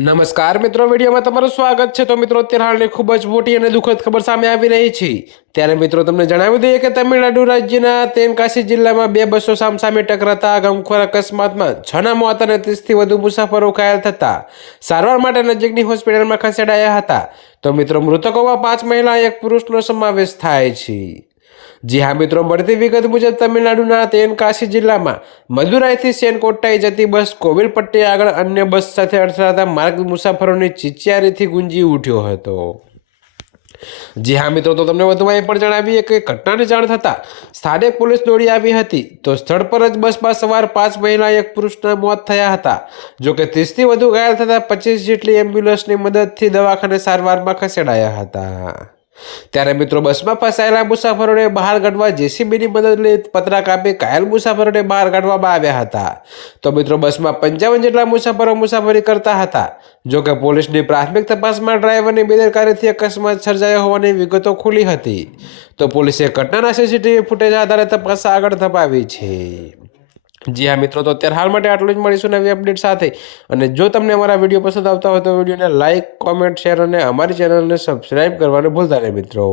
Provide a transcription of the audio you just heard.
નમસ્કાર મિત્રો, વિડીયોમાં તમારું સ્વાગત છે। તો મિત્રો, અત્યારે હાલની ખૂબ જ મોટી અને દુઃખદ ખબર સામે આવી રહી છે। ત્યારે મિત્રો, તમને જણાવી દઈએ કે તમિલનાડુ રાજ્યના તેનકાસી જિલ્લામાં બે બસો સામસામે ટકરાતા ગમખ્વાર અકસ્માતમાં 6ના મોત અને 30થી વધુ મુસાફરો ઘાયલ થતા સારવાર માટે નજીકની હોસ્પિટલમાં ખસેડાયા હતા। તો મિત્રો, મૃતકોમાં 5 મહિલા અને 1 પુરુષનો સમાવેશ થાય છે। જી હા મિત્રો, મળતી વિગત મુજબ તમિલનાડુના તેનકાસી જિલ્લામાં મદુરાઈથી સેનકોટ્ટાઈ જતી બસ કોવિલપટ્ટી આગળ અન્ય બસ સાથે અથડાતા માર્ગ મુસાફરોની ચીચિયારીથી ગુંજી ઉઠ્યો હતો। જી હા મિત્રો, તો તમને વધુમાં એ પણ જણાવીએ કે ઘટનાની જાણ થતાં સ્થાનિક પોલીસ દોડી આવી હતી। તો સ્થળ પર જ બસમાં સવાર 5 મહિલા 1 પુરુષના મોત થયા હતા। જોકે 30થી વધુ ઘાયલ થતા 25 જેટલી એમ્બ્યુલન્સની મદદથી દવાખાને સારવારમાં ખસેડાયા હતા। ત્યારે મિત્રો, બસમાં ફસાયેલા મુસાફરોને બહાર કાઢવા જેસીબીની મદદ લઈ પતરા કાપી ઘાયલ મુસાફરોને બહાર કાઢવામાં આવ્યા હતા। તો મિત્રો, બસમાં 55 જેટલા મુસાફરો મુસાફરી કરતા હતા। જોકે પોલીસની પ્રાથમિક તપાસમાં ડ્રાઈવરની બેદરકારીથી અકસ્માત સર્જાયો હોવાની વિગતો ખુલી હતી। તો પોલીસે ઘટનાના સીસીટીવી ફૂટેજ આધારે તપાસ આગળ ધપાવી છે। જી હા મિત્રો, તો અત્યારે હાલ માટે આટલું જ। મળીશું નવી અપડેટ સાથે। અને જો તમને અમારા વિડીયો પસંદ આવતા હોય તો વિડીયોને લાઇક, કોમેન્ટ, શેર અને અમારી ચેનલને સબસ્ક્રાઈબ કરવાનું ભૂલતા નહીં મિત્રો।